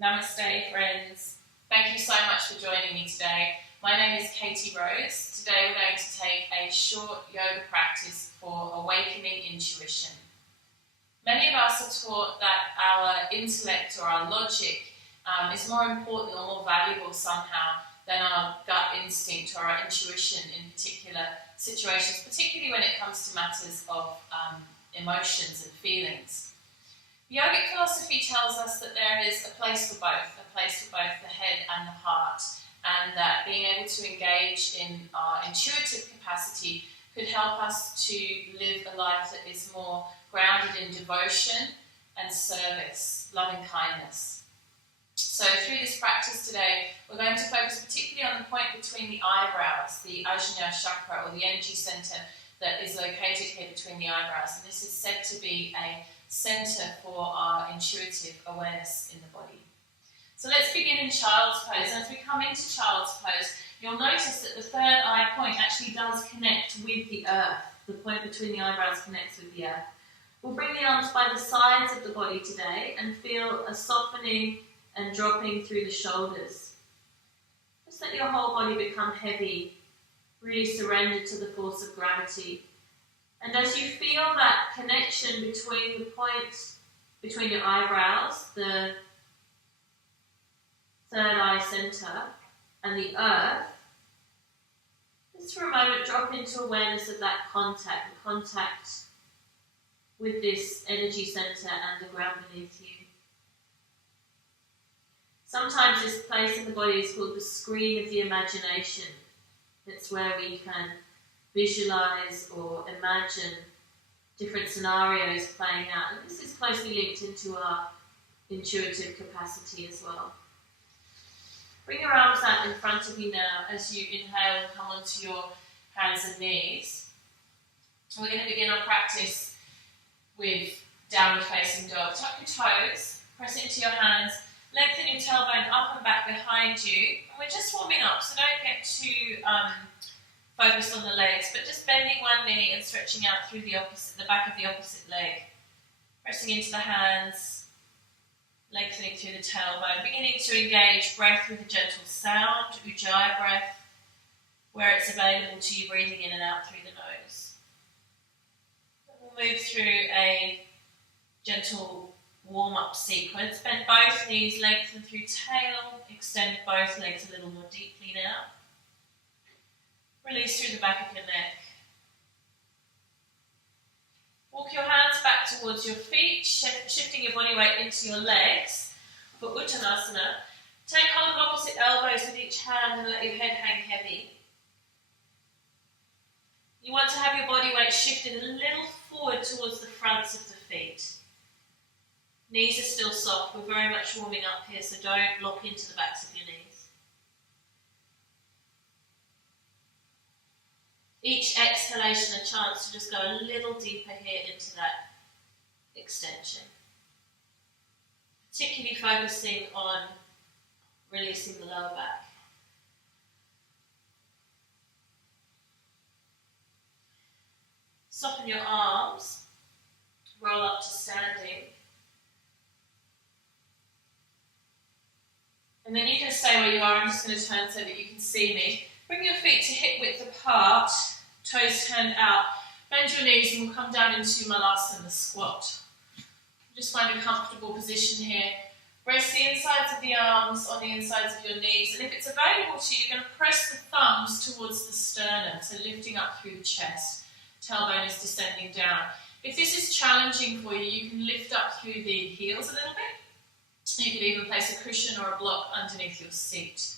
Namaste, friends. Thank you so much for joining me today. My name is Katie Rose. Today we're going to take a short yoga practice for awakening intuition. Many of us are taught that our intellect or our logic is more important or more valuable somehow than our gut instinct or our intuition in particular situations, particularly when it comes to matters of emotions and feelings. Yogic philosophy tells us that there is a place for both the head and the heart, and that being able to engage in our intuitive capacity could help us to live a life that is more grounded in devotion and service, loving kindness. So through this practice today, we're going to focus particularly on the point between the eyebrows, the Ajna chakra, or the energy centre that is located here between the eyebrows. And this is said to be a centre for our intuitive awareness in the body. So let's begin in child's pose. As we come into child's pose, you'll notice that the third eye point actually does connect with the earth. The point between the eyebrows connects with the earth. We'll bring the arms by the sides of the body today and feel a softening and dropping through the shoulders. Just let your whole body become heavy, really surrender to the force of gravity. And as you feel that connection between the points, between your eyebrows, the third eye centre, and the earth, just for a moment drop into awareness of that contact, the contact with this energy centre and the ground beneath you. Sometimes this place in the body is called the screen of the imagination. It's where we can visualize or imagine different scenarios playing out. And this is closely linked into our intuitive capacity as well. Bring your arms out in front of you now as you inhale and come onto your hands and knees. We're going to begin our practice with downward facing dog. Tuck your toes, press into your hands, lengthen your tailbone up and back behind you. And we're just warming up, so don't get too focused on the legs, but just bending one knee and stretching out through the back of the opposite leg. Pressing into the hands, lengthening through the tailbone, beginning to engage breath with a gentle sound, ujjayi breath, where it's available to you, breathing in and out through the nose. We'll move through a gentle warm-up sequence. Bend both knees, lengthen through tail, extend both legs a little more deeply now. Release through the back of your neck. Walk your hands back towards your feet, shifting your body weight into your legs for Uttanasana. Take hold of opposite elbows with each hand and let your head hang heavy. You want to have your body weight shifted a little forward towards the fronts of the feet. Knees are still soft. We're very much warming up here, so don't lock into the backs of your knees. Each exhalation a chance to just go a little deeper here into that extension. Particularly focusing on releasing the lower back. Soften your arms, roll up to standing. And then you can stay where you are. I'm just going to turn so that you can see me. Bring your feet to hip width apart, toes turned out. Bend your knees and we'll come down into Malasana, the squat. Just find a comfortable position here. Rest the insides of the arms on the insides of your knees. And if it's available to you, you're going to press the thumbs towards the sternum, so lifting up through the chest. Tailbone is descending down. If this is challenging for you, you can lift up through the heels a little bit. You could even place a cushion or a block underneath your seat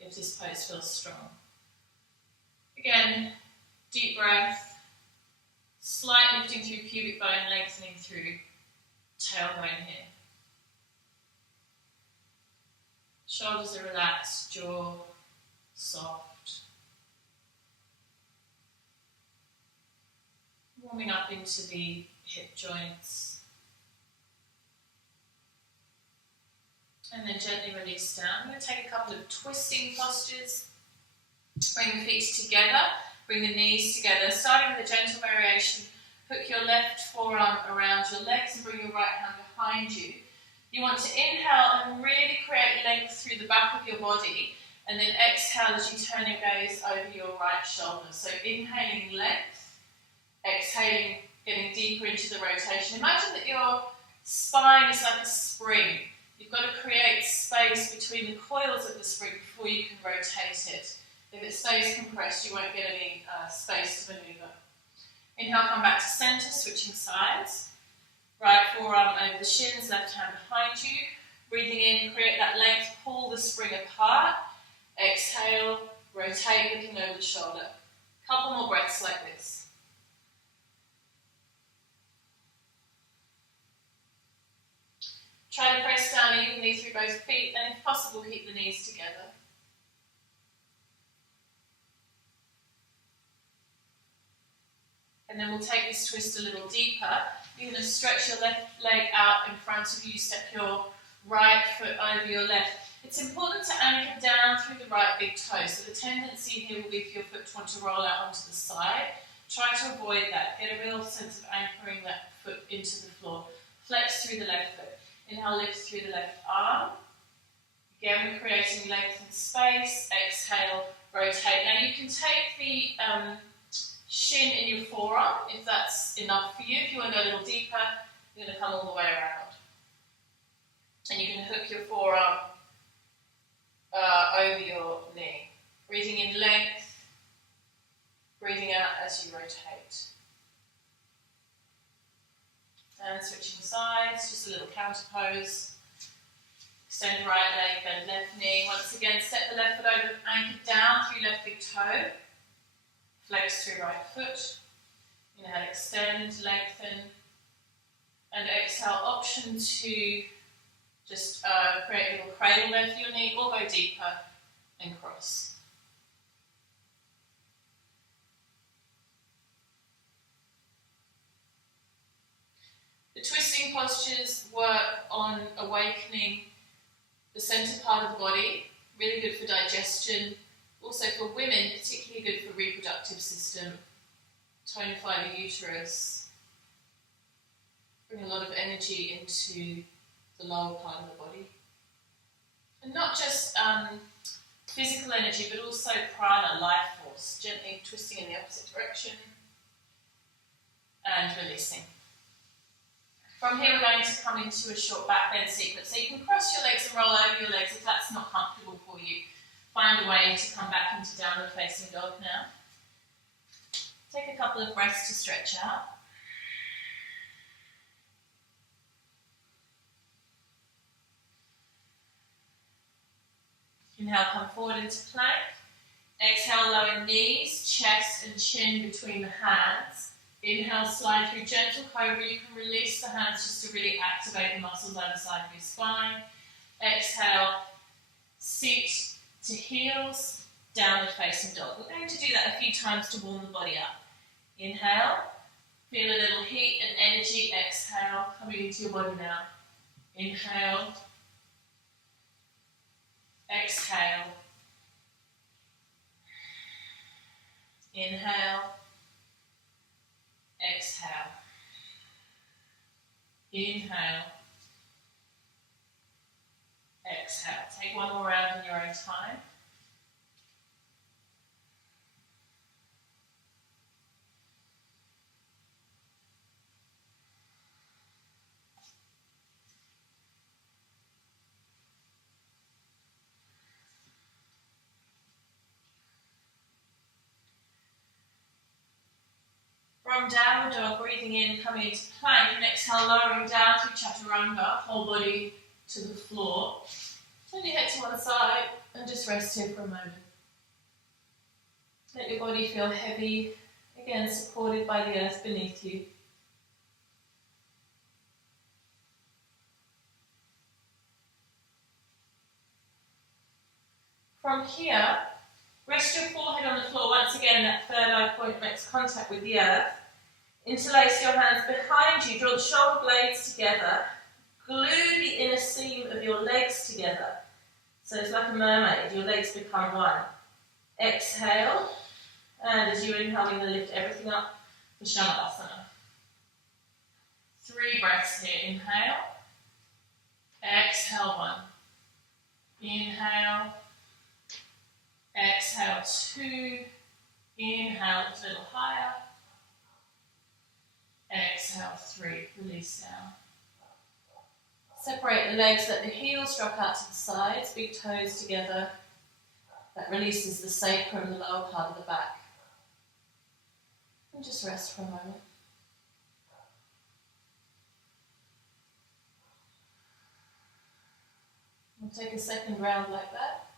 if this pose feels strong. Again, deep breath, slight lifting through pubic bone, lengthening through tailbone here. Shoulders are relaxed, jaw soft. Warming up into the hip joints. And then gently release down. I'm going to take a couple of twisting postures. Bring the feet together, bring the knees together. Starting with a gentle variation, hook your left forearm around your legs and bring your right hand behind you. You want to inhale and really create length through the back of your body, and then exhale as you turn your gaze over your right shoulder. So inhaling length, exhaling, getting deeper into the rotation. Imagine that your spine is like a spring. You've got to create space between the coils of the spring before you can rotate it. If it stays compressed, you won't get any space to maneuver. Inhale, come back to centre, switching sides. Right forearm over the shins, left hand behind you. Breathing in, create that length, pull the spring apart. Exhale, rotate, looking over the shoulder. Couple more breaths like this. Try to press down evenly through both feet, and if possible, keep the knees together. And then we'll take this twist a little deeper. You're going to stretch your left leg out in front of you, step your right foot over your left. It's important to anchor down through the right big toe. So the tendency here will be for your foot to want to roll out onto the side. Try to avoid that. Get a real sense of anchoring that foot into the floor. Flex through the left foot. Inhale, lift through the left arm. Again, we're creating length and space. Exhale, rotate. Now you can take the shin in your forearm, if that's enough for you. If you want to go a little deeper, you're going to come all the way around. And you can hook your forearm over your knee. Breathing in length, breathing out as you rotate. And switching sides, just a little counter pose. Extend right leg, bend left knee. Once again, step the left foot over, anchor down through left big toe. Flex through right foot. Inhale, extend, lengthen. And exhale, option to just create a little cradle there for your knee, or go deeper and cross. The twisting postures work on awakening the centre part of the body, really good for digestion. Also for women, particularly good for reproductive system, tonify the uterus, bring a lot of energy into the lower part of the body. And not just physical energy, but also prana, life force, gently twisting in the opposite direction and releasing. From here we're going to come into a short back bend sequence. So you can cross your legs and roll over your legs if that's not comfortable for you. Find a way to come back into downward facing dog now. Take a couple of breaths to stretch out. Inhale, come forward into plank. Exhale, lower knees, chest and chin between the hands. Inhale, slide through gentle cobra. You can release the hands just to really activate the muscles either side of your spine. Exhale, seat to heels, downward facing dog. We're going to do that a few times to warm the body up. Inhale, feel a little heat and energy. Exhale, coming into your body now. Inhale, exhale, inhale, exhale, inhale, exhale. Take one more round in your own time. From downward dog, breathing in, coming into plank, and exhale, lowering down through chaturanga, whole body to the floor. Turn your head to one side and just rest here for a moment. Let your body feel heavy, again supported by the earth beneath you. From here, rest your forehead on the floor. Once again, that third eye point makes contact with the earth. Interlace your hands behind you, draw the shoulder blades together, glue the inner seam of your legs together. So it's like a mermaid, your legs become one. Exhale, and as you inhale, you're going to lift everything up for Shavasana. 3 breaths here. Inhale, Exhale 1. Inhale. Exhale 2. Inhale a little higher. Exhale 3. Release down. Separate the legs, let the heels drop out to the sides, big toes together. That releases the sacrum, the lower part of the back. And just rest for a moment. We'll take a second round like that.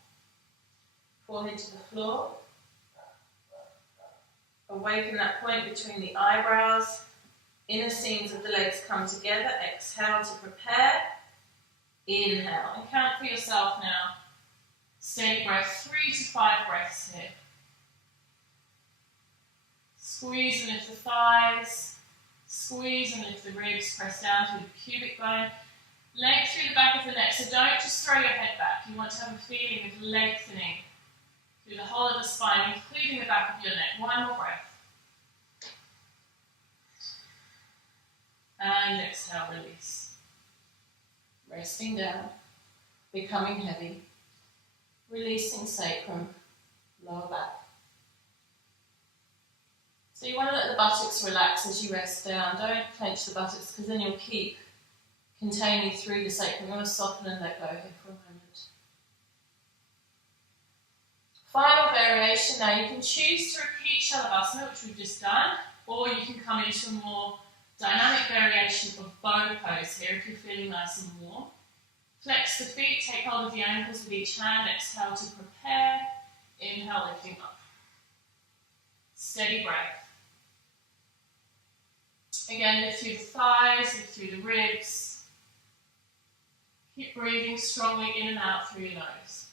Forehead to the floor. Awaken that point between the eyebrows. Inner seams of the legs come together. Exhale to prepare. Inhale. And count for yourself now. Steady breath. 3 to 5 breaths here. Squeeze and lift the thighs. Squeeze and lift the ribs. Press down through the pubic bone. Length through the back of the neck. So don't just throw your head back. You want to have a feeling of lengthening through the whole of the spine, including the back of your neck. One more breath. And exhale, release. Resting down, becoming heavy. Releasing sacrum, lower back. So you want to let the buttocks relax as you rest down. Don't clench the buttocks because then you'll keep containing through the sacrum. You want to soften and let go here for a moment. Final variation. Now you can choose to repeat Shalabhasana, which we've just done, or you can come into a more dynamic variation of bow pose here if you're feeling nice and warm. Flex the feet, take hold of the ankles with each hand, exhale to prepare, inhale lifting up. Steady breath. Again, lift through the thighs, lift through the ribs. Keep breathing strongly in and out through your nose.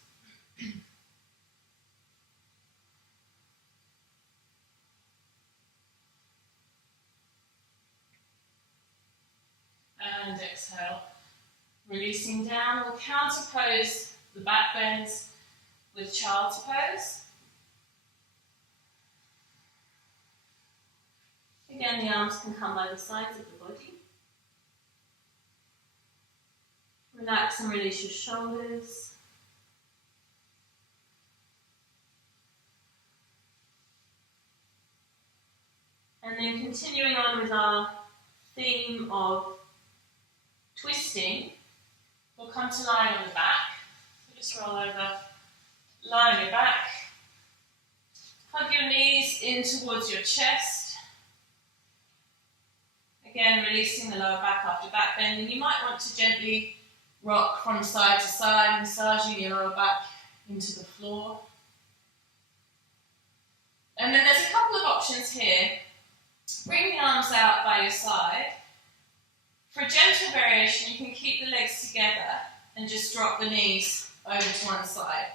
And exhale. Releasing down, we'll counterpose the back bends with child's pose. Again, the arms can come by the sides of the body. Relax and release your shoulders. And then continuing on with our theme of twisting, we'll come to lying on the back. So just roll over, lie on your back. Hug your knees in towards your chest. Again, releasing the lower back after back bending. You might want to gently rock from side to side, massaging your lower back into the floor. And then there's a couple of options here. Bring the arms out by your side. For a gentle variation, you can keep the legs together and just drop the knees over to one side.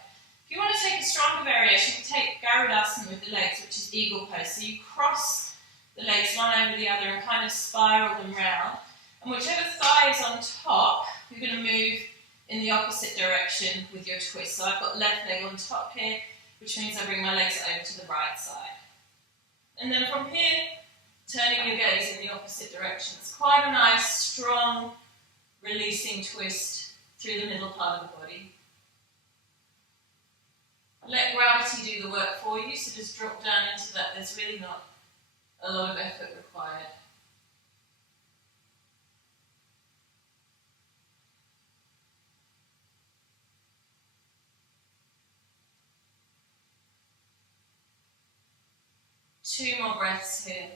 If you want to take a stronger variation, you take Garudasana with the legs, which is eagle pose. So you cross the legs one over the other and kind of spiral them round. And whichever thigh is on top, you're going to move in the opposite direction with your twist. So I've got left leg on top here, which means I bring my legs over to the right side. And then from here, turning your gaze in the opposite direction. It's quite a nice, strong, releasing twist through the middle part of the body. Let gravity do the work for you, so just drop down into that. There's really not a lot of effort required. Two more breaths here.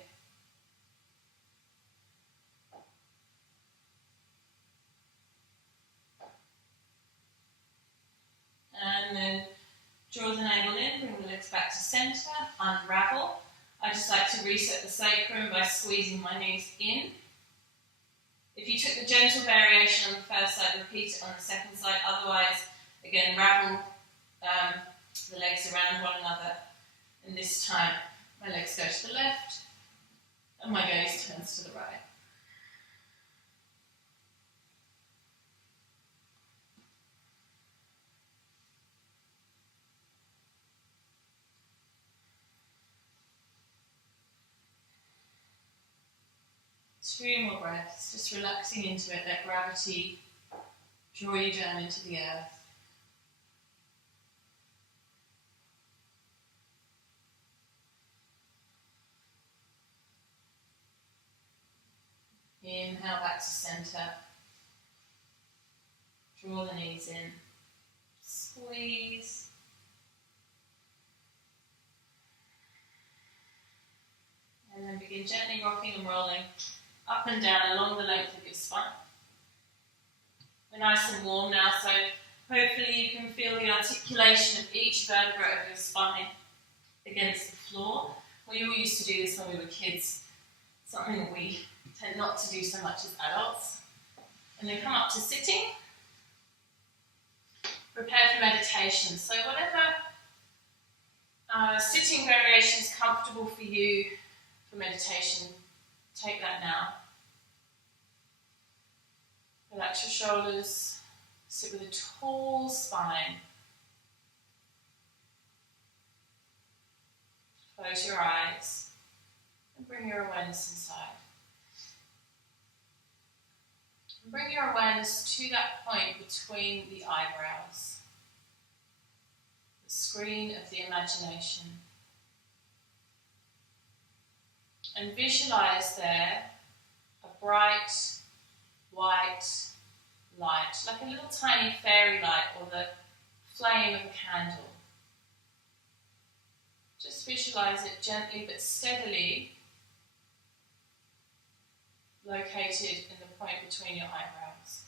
And then draw the navel in, bring the legs back to centre, unravel. I just like to reset the sacrum by squeezing my knees in. If you took the gentle variation on the first side, repeat it on the second side. Otherwise, again, ravel the legs around one another. And this time, my legs go to the left, and my gaze turns to the right. Three more breaths, just relaxing into it, let gravity Draw you down into the earth. Inhale back to centre. Draw the knees in. Squeeze. And then begin gently rocking and rolling up and down along the length of your spine. We're nice and warm now, so hopefully you can feel the articulation of each vertebra of your spine against the floor. We all used to do this when we were kids, something that we tend not to do so much as adults. And then come up to sitting. Prepare for meditation. So whatever sitting variation is comfortable for you for meditation, take that now. Relax your shoulders. Sit with a tall spine. Close your eyes and bring your awareness inside. And bring your awareness to that point between the eyebrows, the screen of the imagination. And visualize there a bright, white light, like a little tiny fairy light or the flame of a candle. Just visualize it gently but steadily located in the point between your eyebrows.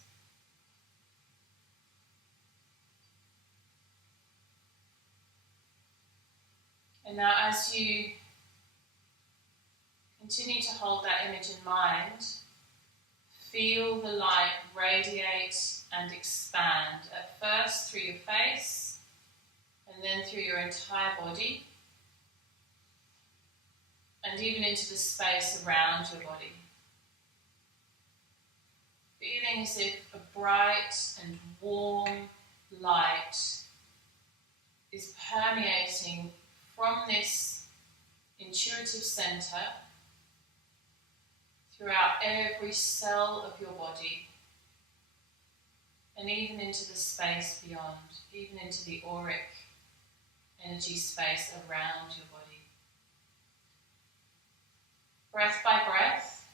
And now as you continue to hold that image in mind, feel the light radiate and expand, at first through your face and then through your entire body and even into the space around your body. Feeling as if a bright and warm light is permeating from this intuitive centre throughout every cell of your body and even into the space beyond, even into the auric energy space around your body. Breath by breath,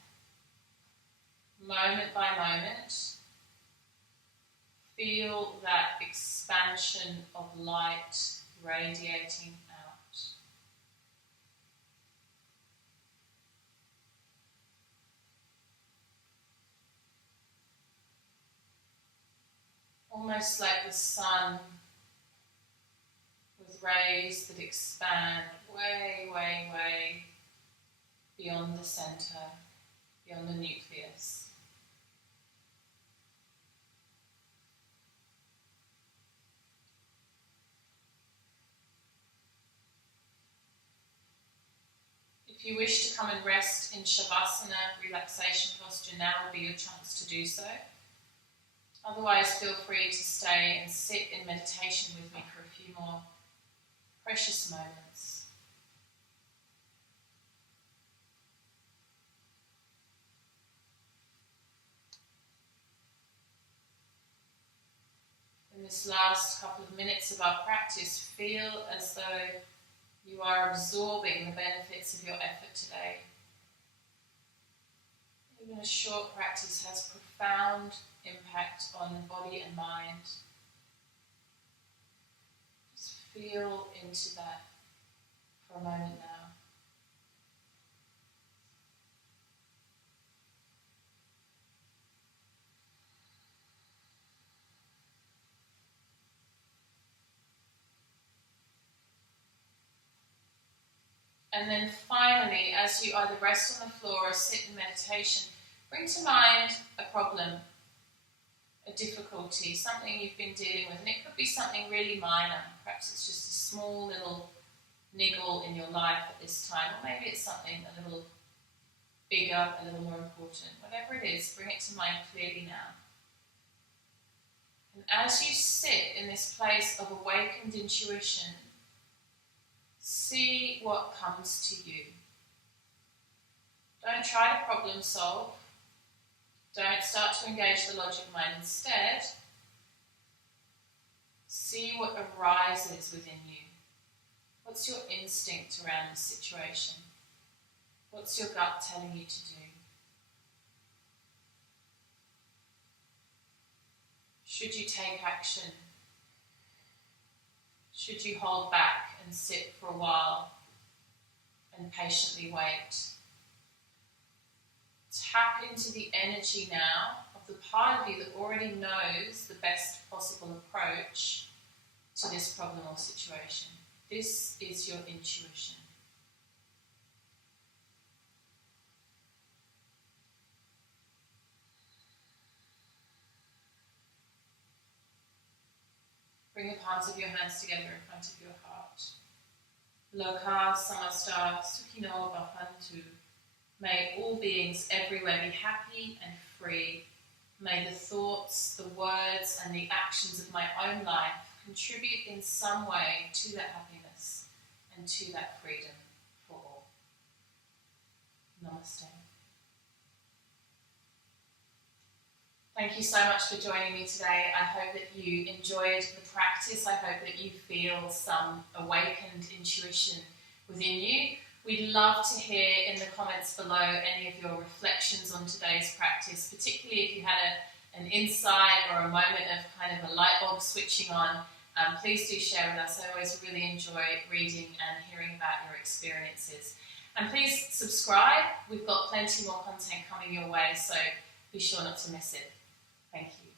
moment by moment, feel that expansion of light radiating out. Almost like the sun with rays that expand way, way, way beyond the centre, beyond the nucleus. If you wish to come and rest in Shavasana, relaxation posture, now would be your chance to do so. Otherwise, feel free to stay and sit in meditation with me for a few more precious moments. In this last couple of minutes of our practice, feel as though you are absorbing the benefits of your effort today. Even a short practice has profound impact on body and mind. Just feel into that for a moment now. And then finally, as you either rest on the floor or sit in meditation, bring to mind a problem, a difficulty, something you've been dealing with. And it could be something really minor. Perhaps it's just a small little niggle in your life at this time. Or maybe it's something a little bigger, a little more important. Whatever it is, bring it to mind clearly now. And as you sit in this place of awakened intuition, see what comes to you. Don't try to problem solve. Don't start to engage the logic mind. Instead, See what arises within you. What's your instinct around this situation? What's your gut telling you to do? Should you take action? Should you hold back and sit for a while and patiently wait? Tap into the energy now of the part of you that already knows the best possible approach to this problem or situation. This is your intuition. Bring the palms of your hands together in front of your heart. Loka samasta sukhino bhavantu. May all beings everywhere be happy and free. May the thoughts, the words, and the actions of my own life contribute in some way to that happiness and to that freedom for all. Namaste. Thank you so much for joining me today. I hope that you enjoyed the practice. I hope that you feel some awakened intuition within you. We'd love to hear in the comments below any of your reflections on today's practice, particularly if you had an insight or a moment of kind of a light bulb switching on. Please do share with us. I always really enjoy reading and hearing about your experiences. And please subscribe. We've got plenty more content coming your way, so be sure not to miss it. Thank you.